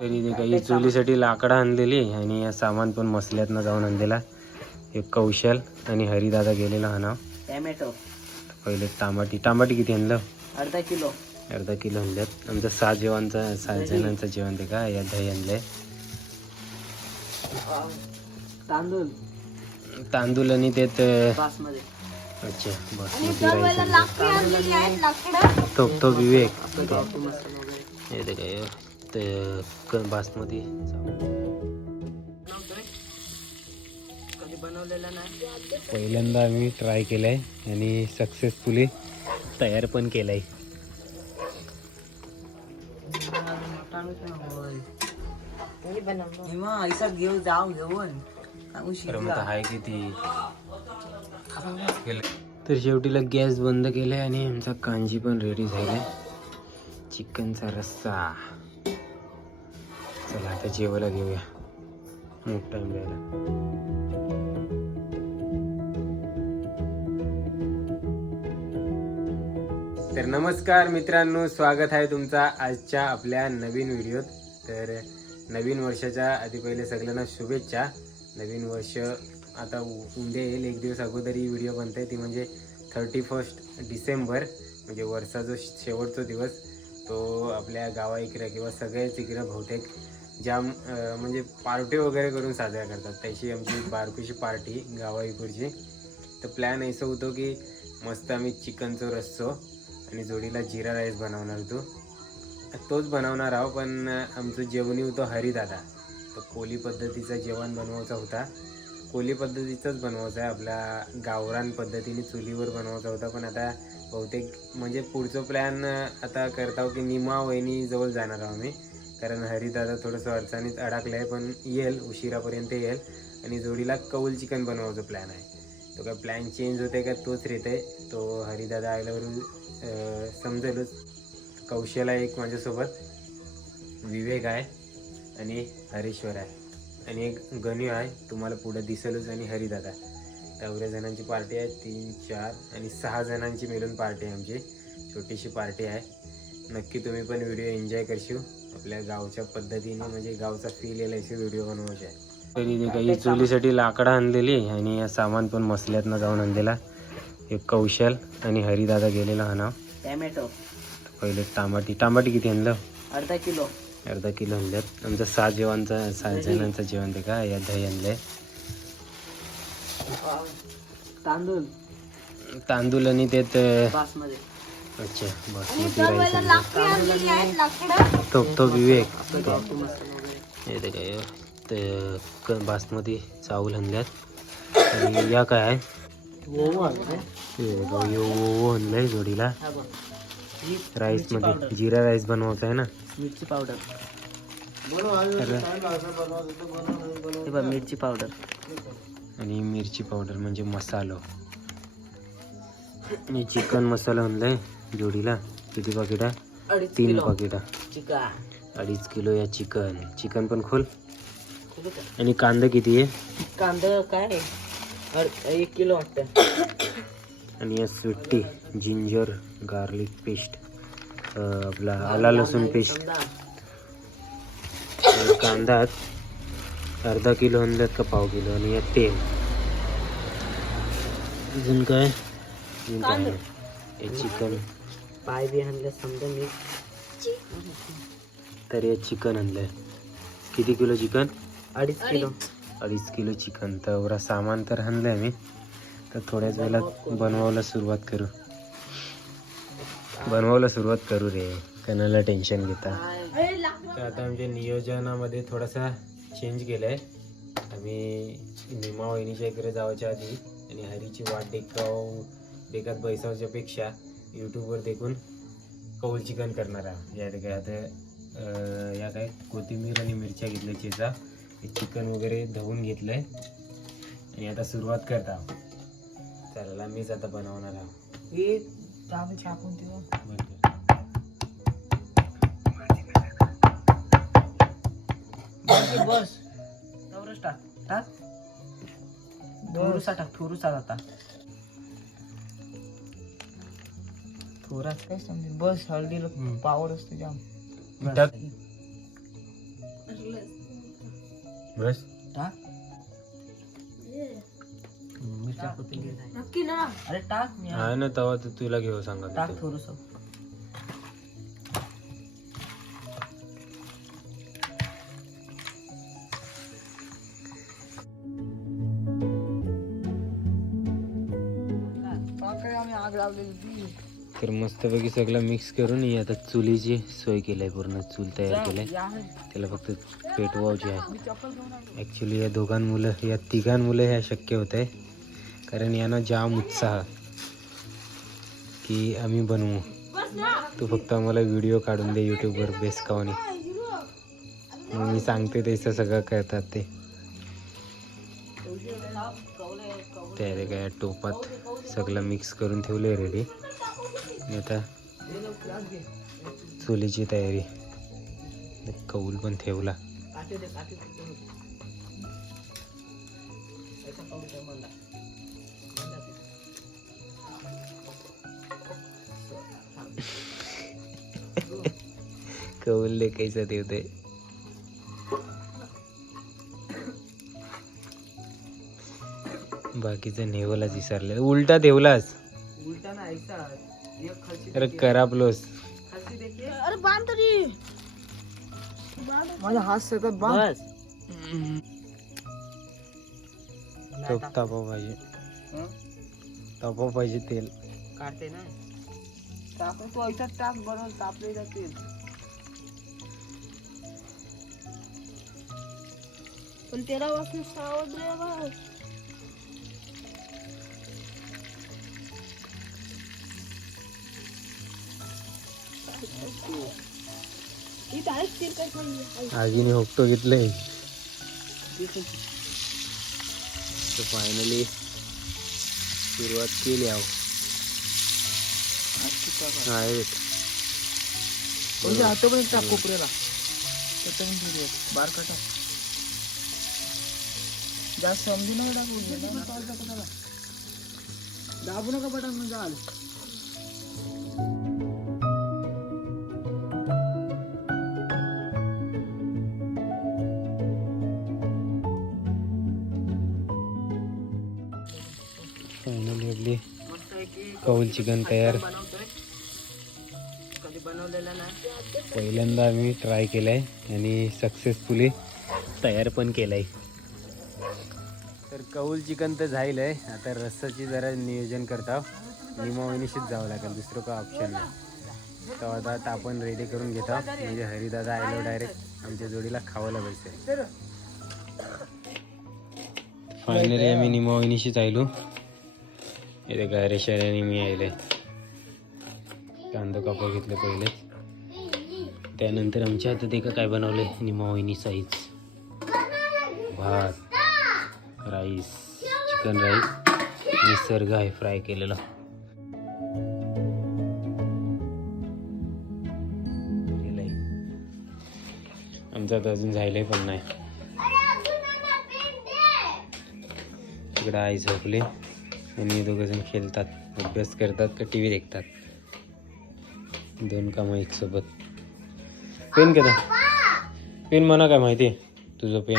तरी ते काही चुलीसाठी लाकडं आणलेली आणि या सामान पण मसल्यातनं जाऊन आणलेला. एक कौशल आणि हरिदादा गेलेला हा नाव. टॅमॅटो. पहिले टामाटी. टामाटी किती आणलं? अर्धा किलो. अर्धा किलो आणल्यात. आमचं सहा जेवणचं सहा जणांचं जेवण ते का? या दही आणलंय. तांदूळ. तांदूळ आणि त्यात बासमध्ये अच्छा राईस थोप थोप विवेक. हे ते काय ते बासमती. कधी बनवलेला नाही पहिल्यांदा आम्ही ट्राय केलाय आणि सक्सेसफुली तयार पण केलाय. किंवा ऐसा घेऊ जाऊ घेऊन तर आहे किती? तर शेवटीला गॅस बंद केलाय आणि आमचा कांजी पण रेडी झालाय. चिकनचा रस्सा. आता जेवायला घेऊया. मोठ टाइम द्यायला तर नमस्कार मित्रांनो स्वागत आहे तुमचा आजच्या आपल्या नवीन व्हिडिओत. तर नवीन वर्षाच्या आधी पहिले सगळ्यांना शुभेच्छा. नवीन वर्ष आता उ- उद्या येईल. एक दिवस अगोदर ही व्हिडिओ बनते ती म्हणजे थर्टी फर्स्ट डिसेंबर म्हणजे वर्षा जो शेवटचा दिवस. तो आपल्या गावा इकडे किंवा सगळ्याच इकडे बहुतेक ज्या म्हणजे पार्टी वगैरे करून साजरा करतात. त्याची आमची बारकोशी पार्टी गावाईपूरची तर प्लॅन असं होतो की मस्त आम्ही चिकनचं रस्सो आणि जोडीला जिरा राईस बनवणार तो तोच बनवणार आहो पण आमचं जेवणी होतं हरिदादा. तर कोली पद्धतीचं जेवण बनवायचा होता. कोली पद्धतीचाच बनवायचा आहे. आपल्या गावरान पद्धतीने चुलीवर बनवायचा होता पण आता बहुतेक म्हणजे पुढचं प्लॅन आता करताव हो की निमा वहिनीजवळ जाणार आहोत आम्ही. कारण हरिदादा थोडंसं अडचणीत अडकलं आहे पण येईल उशिरापर्यंत येईल. आणि जोडीला कौल चिकन बनवायचा प्लॅन आहे. तो काय प्लॅन चेंज होते का तोच रेते तो हरिदादा आल्यावर समजेलच. कौशल आहे एक माझ्यासोबत. विवेक आहे आणि हरेश्वर आहे. आणि एक गणू आहे. तुम्हाला पुढं दिसेलच आणि हरिदादा. तेवढ्या जणांची पार्टी आहे. तीन चार आणि सहा जणांची मिळून पार्टी आहे आमची. छोटीशी पार्टी आहे. नक्की तुम्ही पण व्हिडिओ एन्जॉय करशील. आपल्या गावच्या पद्धतीने म्हणजे गावचा फील येईल अशी व्हिडिओ बनवायचे तरी ते काही चुलीसाठी लाकडं आणलेली आणि या सामान पण मसल्यातनं जाऊन आणलेला. एक कौशल आणि हरिदादा गेलेला हा नाव. टॅमॅटो पहिले टामाटी टामाटी किती आणलं? अर्धा किलो. अर्धा किलो आणल्यात. आमचं सहा जेवणचं सहा जणांचं जेवण ते का? या दही आणलंय. तांदूळ. तांदूळ आणि त्यात बासमध्ये अच्छा बासमती राईस थोप थोप विवेक गावठी मसाला वगैरे हे ते काय ते क- बासमती चावल आणल्यात. आणि या काय आहे? हे ओवो आणलंय जोडीला. बघ राईस मिरची मध्ये पावडर. जिरा राईस बनवायचा आहे ना. मिरची पावडर. तर हे बघ मिरची पावडर. आणि मिरची पावडर म्हणजे मसालो. आणि चिकन मसाला आणलाय. जोडीला. किती पाकिटा अडीच तीन किलो. पाकिटा चिकन अडीच किलो या चिकन. चिकन पण खोल. आणि कांदा किती आहे? कांदा काय? आहे? अड- एक किलो वाटतं. आणि या सुट्टी जिंजर गार्लिक पेस्ट आपला आला लसूण पेस्ट समजा. आणि कांदा अर्धा किलो आणल्यात का पाव किलो? आणि या तेल. अजून काय? अजून काय नाही. हे चिकन. पाय बी आणलं समजा मी. तर हे चिकन आणलंय. किती किलो चिकन? अडीच किलो. अडीच किलो चिकन. तर एवढा सामान तर आणलंय आम्ही तर थोड्याच वेळात बनवायला सुरुवात करू. बनवायला सुरुवात करू रे. कणाला टेन्शन घेता. तर आता आमच्या नियोजनामध्ये थोडासा चेंज केलाय. आम्ही निमा वहिनीच्या इकडे जायच्या आधी आणि हरीची वाट देखाव देखत बैसावच्या पेक्षा. यूट्यूबवर देखून कौल चिकन करणार आहे. या काय आता या काय कोथिंबीर आणि मिरच्या घेतल्या चेचा. चिकन वगैरे धुवून घेतलंय. आणि आता सुरुवात करता. चला मीच आता बनवणार आहोत छापून. बस टाक. टाक. थोडूसा टाक थोडूसा आता. सुरात काय समजे बस हळदीला हम्म. पावड असतो जाम टाक नक्की ना अरे टाक मी हा ना तेव्हा तुला घेऊ सांगा टाक थोडस तर मस्तपैकी सगळं मिक्स करून आता चुलीची सोय केली आहे पूर्ण चूल तयार केलंय. त्याला फक्त पेटवायची आहे. ॲक्च्युली या दोघांमुळं या तिघांमुळे हे शक्य होत आहे कारण यांना जाम उत्साह की आम्ही बनवू. तू फक्त आम्हाला व्हिडिओ काढून दे यूट्यूबवर बेस्ट कावणी मग मी सांगते तसं सगळं करतात ते. त्याने काय टोपात सगळं मिक्स करून ठेवले रेडी आणि आता चुलीची तयारी. कौल पण ठेवला. कौल लेकायचं ते होते बाकीचं नेवलाच विसरलं उलटा देवलाच. उलटा ना ऐसा अरे खालची देखील अरे बांध तरी. माझा हात सगळं बस. तो तापा पाहिजे. तापा पाहिजे तेल. काढते ना. टाक तो ऐसा टाक बरोबर तापले जातील पण तेरा वाजता सावध रे आजीने होकतो घेतलंय फायनली सुरुवात केली आहो म्हणजे पण टाक कोपऱ्याला त्याच्या पण जास्त समजू नका टाकू दाबू नका बटन म्हणजे आलं की चिकन तयार. बनवतोय कधी बनवलेला नाही पहिल्यांदा आम्ही ट्राय केलं आहे आणि सक्सेसफुली तयार पण केलं आहे तर कौल चिकन तर झालं आहे आता रस्साची जरा नियोजन करता निमावणीशीच जावं लागेल दुसरं काय ऑप्शन नाही. तर आता आपण रेडी करून घेता म्हणजे हरिदादा आलो डायरेक्ट आमच्या जोडीला खावायला पाहिजे फायनली आम्ही निमावणीशीच आलो. इथे गायरेश्वर आणि मी आले कांदा कापा घेतले पहिले. त्यानंतर आमच्या हातात एका काय बनवले निमावणी साईज. भात राईस चिकन राईस निसर्ग आहे फ्राय केलेला. आमचं तर अजून झालंय पण नाही. तिकडं आई झोपले. आणि दोघं जण खेळतात अभ्यास करतात का टी व्ही देखतात. दोन कामं एक सोबत. पेन कदा पेन म्हणा काय माहिती? आहे तुझं पेन.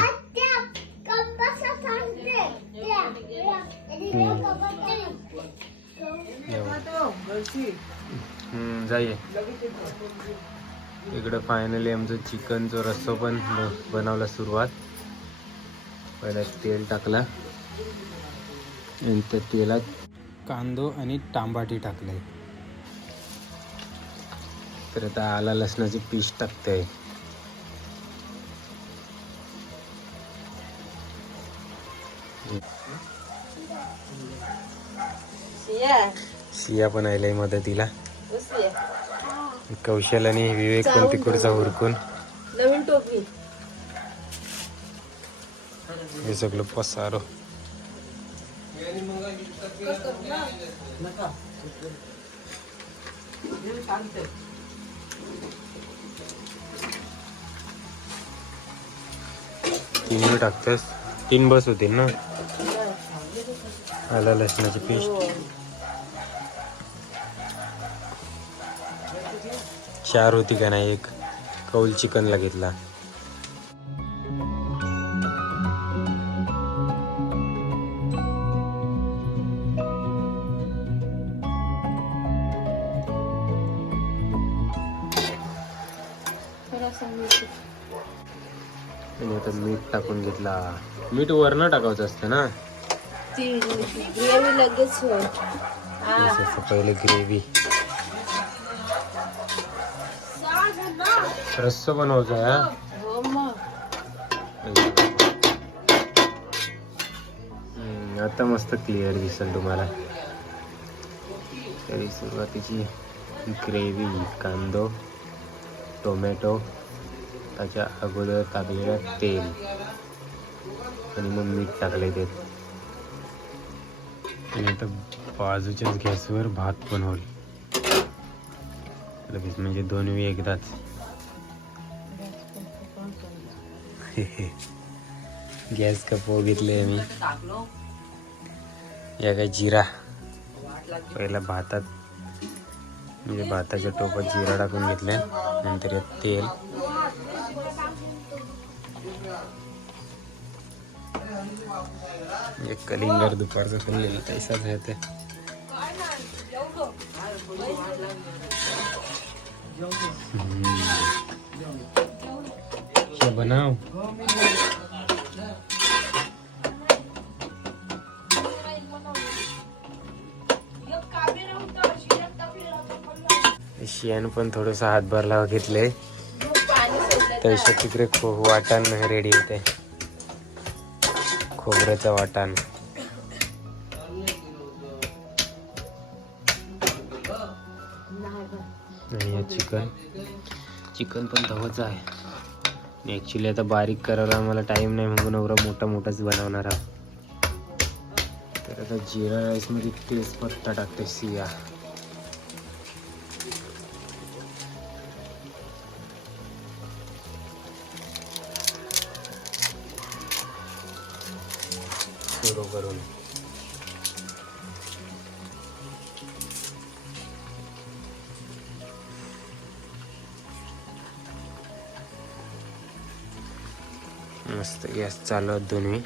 जाईये इकडं फायनली आमचं चिकनचं रस्सो पण बनवला सुरुवात. पहिला तेल टाकला. नंतर तेलात कांदो आणि टांबाटी टाकले. तर आता आला लसणाची पीस टाकतंय सिया. पण आलाय मदतीला. कौशल आणि विवेक पण तिकडचा हुरकून. नवीन टोपी. हे सगळं पसारो. नका तीन टाकतेस. तीन बस होतील ना? आला लसणाची पेस्ट. चार होती का नाही एक? कौल चिकनला घेतला. आणि आता मीठ टाकून घेतला. मीठ वरनं टाकायचं असतं ना? ती ग्रेव्ही लगेच हा. पहिले ग्रेव्ही रस्सा बनवायचा हा? आता मस्त क्लिअर दिसेल तुम्हाला. तरी सुरुवातीची ग्रेव्ही कांदो टोमॅटो त्याच्या अगोदर टाकलेलं तेल. आणि मग मीठ टाकले ते. आणि आता बाजूच्याच गॅसवर भात बनवले लगेच म्हणजे दोन वेळी एकदाच. गॅस कपो घेतले मी. या काय जिरा? पहिला भातात म्हणजे भाताच्या टोपात जिरा टाकून घेतलं नंतर यात तेल. एक कलिंगर दुपारचं खाल्लेलं तैसाच आहे ते. बनाव. शियान पण थोडंसं हातभार लावा घेतले तसे तिकडे खूप वाटाण रेडी होते खोबऱ्याचं वाटाण. आणि हे चिकन. चिकन पण तवच आहे. ॲक्च्युली आता बारीक करायला मला टाईम नाही म्हणून एवढा मोठा मोठाच बनवणार आहोत. तर आता जिरा राईसमध्ये तेजपत्ता टाकते सिया. सुरू करून मस्त गॅस चालू आहेत दोन्ही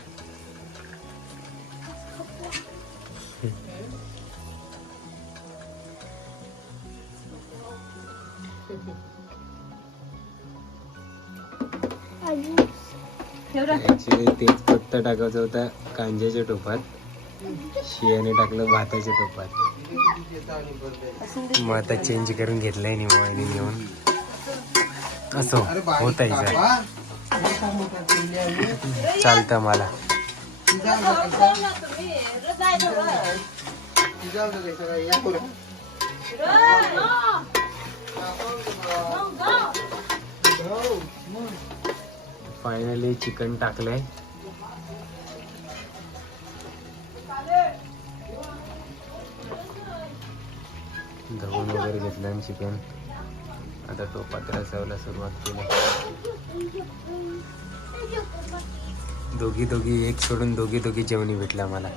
टाकायचं होतं टाकायचा होता टोपात. शियाने टाकलं भाताच्या टोपात. मग आता चेंज करून घेतलंय निवळणी नेऊन. असो होत आहे चालतं मला. फायनली चिकन टाकलंय. धवून वगैरे घेतलं आणि चिकन आता टोपात रसायला सुरुवात केली. दोघी दोघी एक सोडून दोघी दोघी जेवणी भेटल्या मला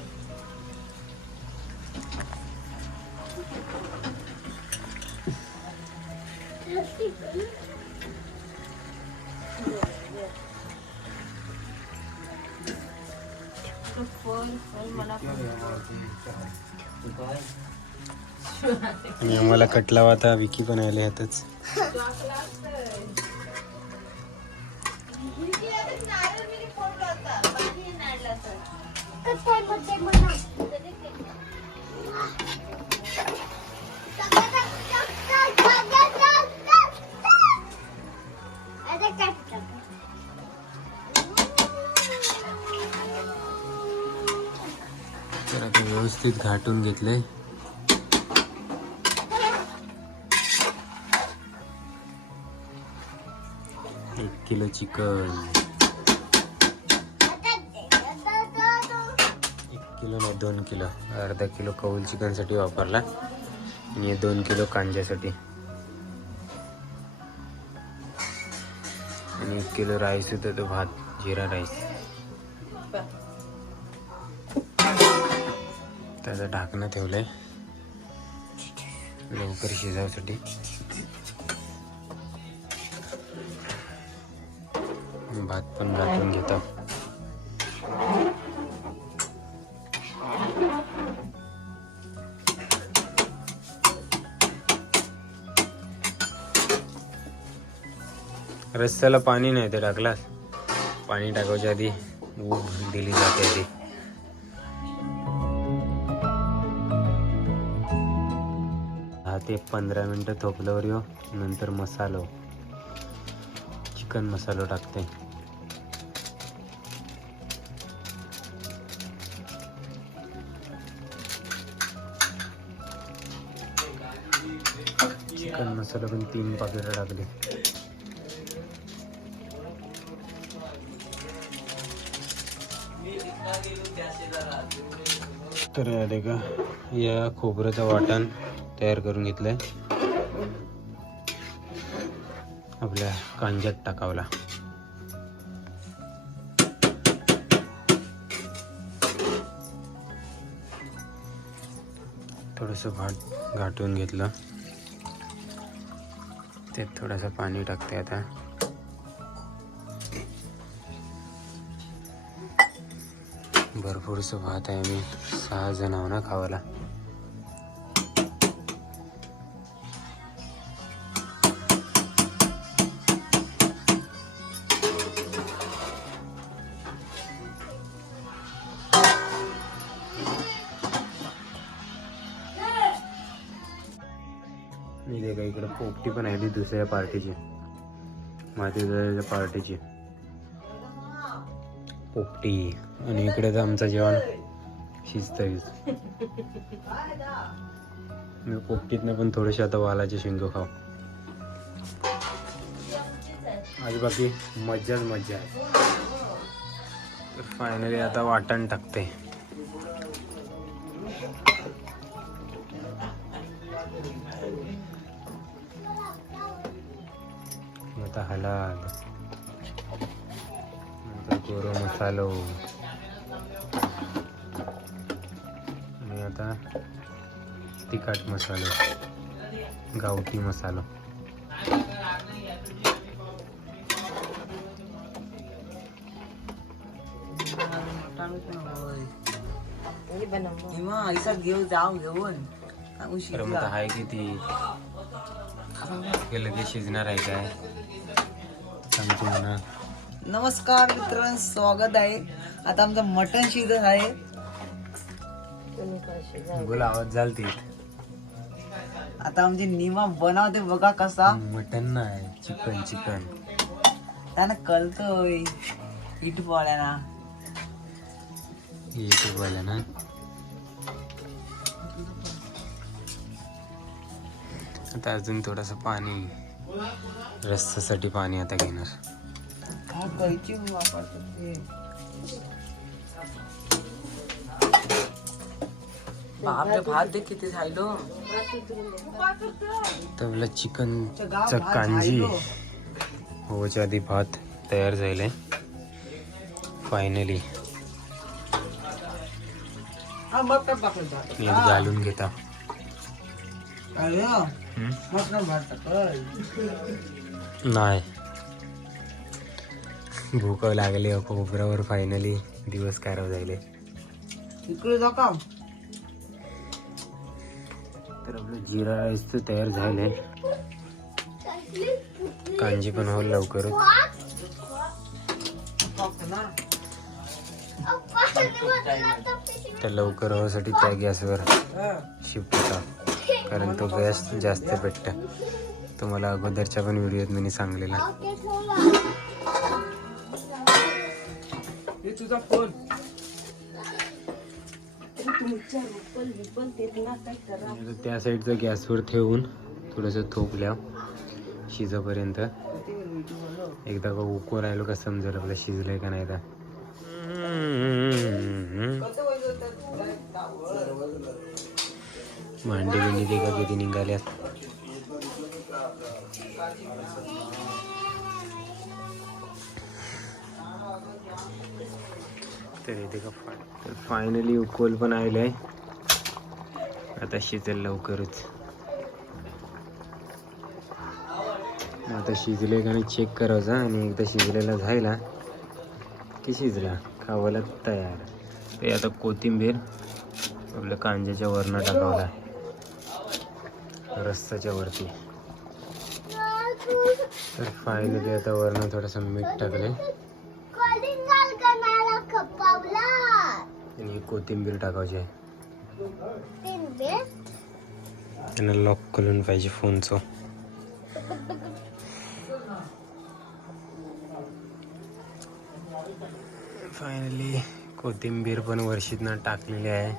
आणि आम्हाला कटलावा आता विकी पण आले ह्यातच तर आता व्यवस्थित घाटून घेतलंय. Kilo chicken. एक किलो नाही दोन किलो. अर्धा किलो कौल चिकनसाठी वापरला. आणि दोन किलो कांद्यासाठी. आणि एक किलो राईस होता तो भात जिरा राईस. त्याचं ढाकणं ठेवलंय. लवकर शिजावसाठी. भात पण घालून घेतो. रस्त्याला पाणी नाही ते टाकलास. पाणी टाकायच्या आधी ऊब दिली जाते आधी. दहा ते पंधरा मिनटं थोपल्यावर येऊ नंतर मसालो. चिकन मसालो टाकते. मसाला पण तीन पाकिटं लागले तर आले का? या खोबऱ्याचं वाटण तयार करून घेतलंय. आपल्या कांज्यात टाकावला. थोडंसं भाट घाटून घेतलं. त्यात थोडंसं पाणी टाकते आता भरपूरसं भात आहे मी सहा जण आहो ना खावायला मी ते का इकडे पोपटी पण आहे ती दुसऱ्या पार्टीची. मातीच्या पार्टीची. पोपटी. आणि इकडे तर आमचं जेवण शिजत मी पोपटीतनं पण थोडेसे आता वालाचे शेंगो खाऊ. आज बाकी मज्जाच मज्जा आहे. तर फायनली आता वाटण टाकते. मसालो आणि आता तिखट मसालो गावठी मसालो हे घेऊ जाऊ घेऊन. मग आहे किती? हे लगेच शिजणार आहे काय? सांगतो म्हणा. नमस्कार मित्रांनो स्वागत आहे. आता आमचं मटन शिजत आहे. बोल आवाज झाल ती आता आमची निमा बनवते बघा कसा. मटन नाही चिकन चिकन. त्यानं कळतोय. इट पोळ्याना युट्यूब वाला ना आता अजून थोडस पाणी रस्त्यासाठी पाणी आता घेणार. कैची ते बापरे भात दे किती झालो तर चिकन कांजी. होच्या आधी भात तयार झाले फायनली हा मग काय टाकलं भात? मी घालून घेता. टाकल. नाही. भूक लागली खोबऱ्यावर फायनली दिवस कारव जायले इकडे जा का तर आपलं जिरा राईस तर तयार झालंय. कांजी पण होईल लवकरच. तर लवकर होण्यासाठी त्या गॅसवर. शिफ्ट होता. कारण तो गॅस जास्त भेटतं तुम्हाला अगोदरच्या पण व्हिडिओत मी सांगलेला तुझा फोन. त्या साईडचं गॅसवर ठेवून थोडंसं थोपल्या शिजोपर्यंत. एकदा का उको राहिलो का समजेल आपलं शिजलंय का नाही तर भांडी बिंडी ते का किती निघाल्यात. का फाय तर फायनली उकोल पण आलेलं आहे आता शिजेल लवकरच. आता शिजले का नाही चेक करायचा आणि एकदा शिजलेला झाला की शिजला. खावायला तयार. ते आता कोथिंबीर आपल्या कांद्याच्या वरनं टाकावला रस्साच्या वरती. तर फायनली आता वरनं थोडंसं मीठ टाकले आणि कोथिंबीर टाकायची आहे. त्यांना लॉक करून पाहिजे फोनचं. फायनली कोथिंबीर पण वर्षीतनं टाकलेली आहे.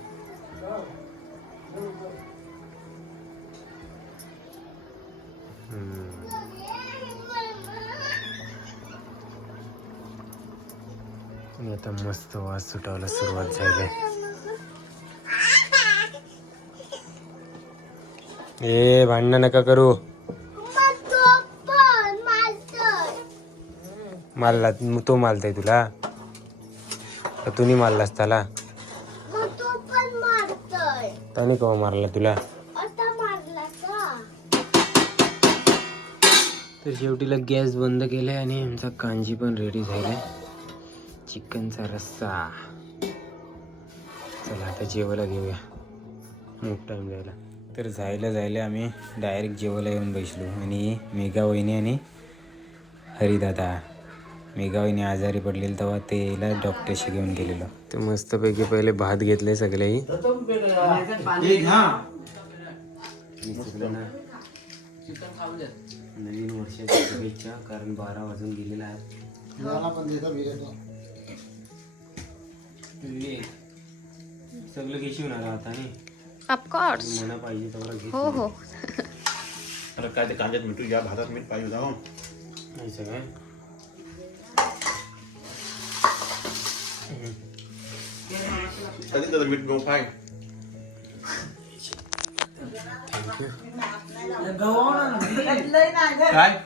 आणि आता मस्त वास सुटायला सुरुवात झाली. ए भांडणं नका करू. मारला तो मारताय तुला? तर तुम्ही मारलास त्याला त्याने केव्हा मारला तुला? तर शेवटीला गॅस बंद केलाय आणि आमचा कांजी पण रेडी झालाय. चिकनचा रस्सा. चला आता जेवायला घेऊया. खूप टाइम जायला तर जायला जायला आम्ही डायरेक्ट जेवायला येऊन बसलो. आणि मेघा वहिनी आणि हरिदादा. मेघा वहिनी आजारी पडलेली तेव्हा तेला डॉक्टरशी घेऊन गेलेलो. तर मस्तपैकी पहिले भात घेतले सगळेही. नवीन वर्षाच्या शुभेच्छा कारण बारा वाजून गेलेला आहे. ले. सगळं घेशील ऑफकोर्स पाहिजे तेवढं घे हो हो। अरे काय ते कांद्यात मीठ या भातात मीठ पाहिजे हो. नाही सगळं कधी त्याचं मीठ घेऊन खाय काय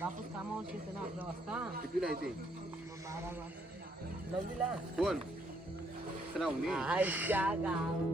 बापूस कामावर येतं ना अकरा वाजता कितीला आहे ते मग बारा वाजता नववीला कोण श्रावणी आयच्या गाव